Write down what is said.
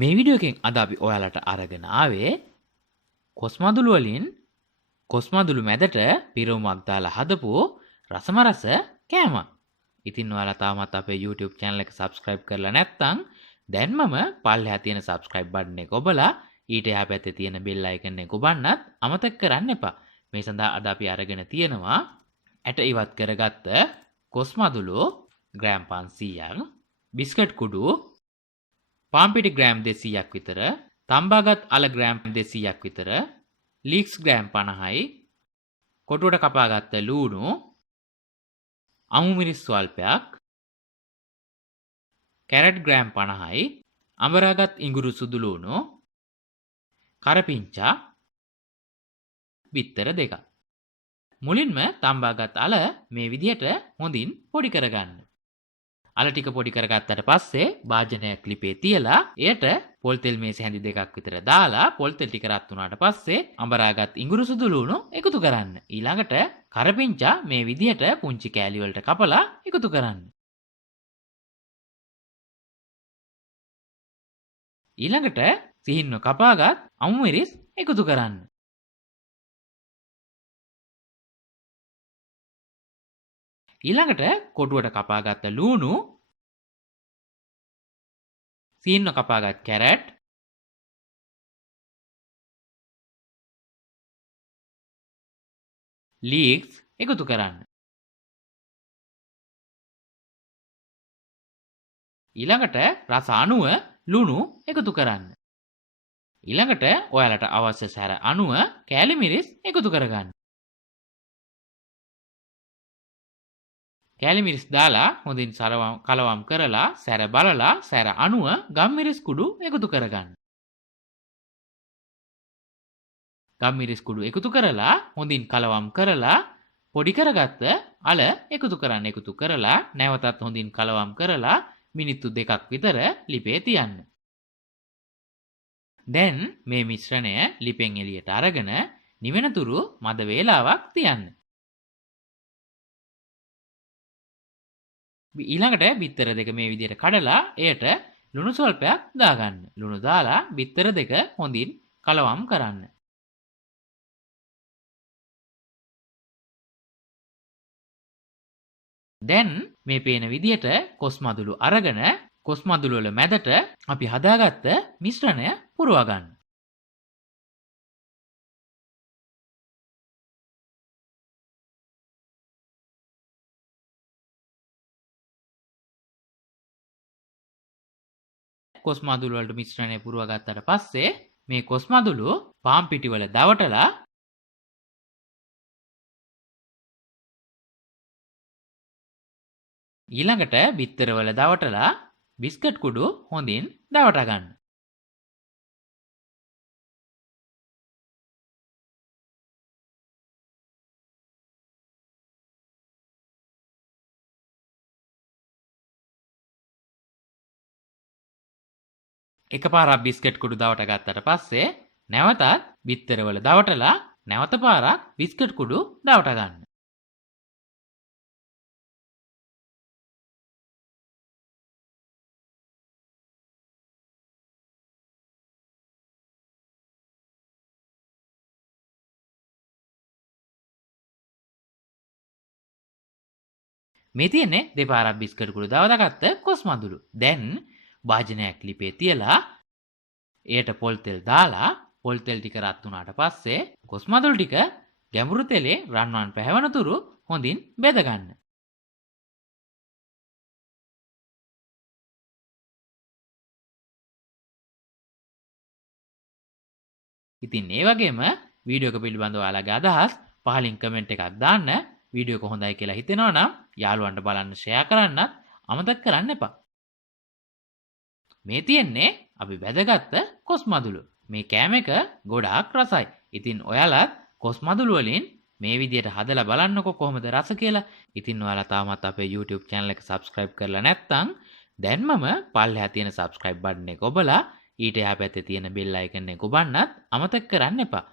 මේ වීඩියෝ එකෙන් අද අපි ඔයාලට අරගෙන ආවේ කොස්මදුළු වලින් කොස්මදුළු මැදට පිරුමක් දාලා හදපු රසමරස කෑම. ඉතින් ඔයාලා තාමත් අපේ YouTube channel එක subscribe කරලා නැත්නම් දැන්මම පල්ලෙහා තියෙන subscribe button එක ඔබලා ඊට එහා පැත්තේ තියෙන bell icon එක ඔබන්නත් අමතක කරන්න එපා. මේ සඳහා අද අපි අරගෙන තියෙනවා ඇට ඉවත් කරගත්ත කොස්මදුළු ග්‍රෑම් 500ක්, බිස්කට් කුඩු පාම්පිටි ග්‍රෑම් 200ක් විතර, තම්බාගත් අල ග්‍රෑම් 200ක් විතර, ලීක්ස් ග්‍රෑම් 50යි, කොටුවට කපාගත්ත ලූණු, අමු මිරිස් ස්වල්පයක්, කැරට් ග්‍රෑම් 50යි, අඹරාගත් ඉඟුරු සුදු ලූණු, කරපිංචා, බිත්තර දෙකක්. මුලින්ම තම්බාගත් අල මේ විදිහට හොඳින් පොඩි කරගන්න. අල ටික පොඩි කරගත්තට පස්සේ භාජනයක් ලිපේ තියලා එයට පොල් තෙල් මේස හැඳි දෙකක් විතර දාලා පොල් තෙල් ටික රත් වුණාට පස්සේ අඹරාගත් ඉඟුරු සුදු ලූණු එකතු කරන්න. ඊළඟට කරපිංචා මේ විදිහට පුංචි කෑලි වලට කපලා එකතු කරන්න. ඊළඟට සිහින්ව කපාගත් අමු මිරිස් එකතු කරන්න. ඊළඟට කොටුවට කපාගත්ත ලූණු, සීන්ව කපාගත් කැරට්, ලීක්ස් එකතු කරන්න. ඊළඟට රස අණුව ලුණු එකතු කරන්න. ඊළඟට ඔයාලට අවශ්‍ය සැර අණුව කෑලි මිරිස් එකතු කරගන්න. කෑලි මිරිස් දාලා හොඳින් කලවම් කරලා සැර බලලා සැර අණුව ගම් මිරිස් කුඩු එකතු කරගන්න. ගම් මිරිස් කුඩු එකතු කරලා හොඳින් කලවම් කරලා පොඩි කරගත්ත අල එකතු කරන්න. එකතු කරලා නැවතත් හොඳින් කලවම් කරලා මිනිත්තු 2ක් විතර ලිපේ තියන්න. දැන් මේ මිශ්‍රණය ලිපෙන් එළියට අරගෙන නිවෙනතුරු මද වේලාවක් තියන්න. ඊළඟට බිත්තර දෙක මේ විදිහට කඩලා එයට ලුණු ස්වල්පයක් දාගන්න. ලුණු දාලා බිත්තර දෙක හොඳින් කලවම් කරන්න. දැන් මේ පේන විදිහට කොස්මදුළු අරගෙන කොස්මදුළු වල මැදට අපි හදාගත්ත මිශ්‍රණය පුරවා ගන්න. කොස්මදුළු වලට මිශ්‍රණය පුරවා ගත්තට පස්සේ මේ කොස්මදුළු පාන් පිටි වල දවටලා ඊළඟට බිත්තර වල දවටලා බිස්කට් කුඩු හොඳින් දවට ගන්න. එකපාරක් බිස්කට් කුඩු දවට ගත්තට පස්සේ නැවතත් බිත්තර වල දවටලා නැවත පාරක් බිස්කට් කුඩු දවට ගන්න. මේ තියෙන්නේ දෙපාරක් බිස්කට් කුඩු දවදාගත්ත කොස්මදුළු. දැන් භාජනයක් ලිපේ තියලා එයට පොල් තෙල් දාලා පොල් තෙල් ටික රත් වුණාට පස්සේ කොස්මදුළු ටික ගැඹුරු තෙලේ රන්වන් පැහැවෙන තුරු හොඳින් බෙද ගන්න. ඉතින් ඒ වගේම වීඩියෝ එක පිළිබඳව ඔයාලගේ අදහස් පහලින් කමෙන්ට් එකක් දාන්න. වීඩියෝ එක හොඳයි කියලා හිතෙනවා නම් යාළුවන්ට බලන්න ෂෙයා කරන්නත් අමතක කරන්න එපා. මේ තියෙන්නේ අපි වැදගත්ත කොස්මදුළු. මේ කෑම එක ගොඩාක් රසයි. ඉතින් ඔයාලත් කොස්මදුළු වලින් මේ විදිහට හදලා බලන්නකො කොහොමද රස කියලා. ඉතින් ඔයාලා තාමත් අපේ YouTube channel එක subscribe කරලා නැත්නම් දැන්මම පල්ලෙහා තියෙන subscribe button එක ඔබලා ඊට එහා පැත්තේ තියෙන bell icon එක ඔබන්නත් අමතක කරන්න එපා.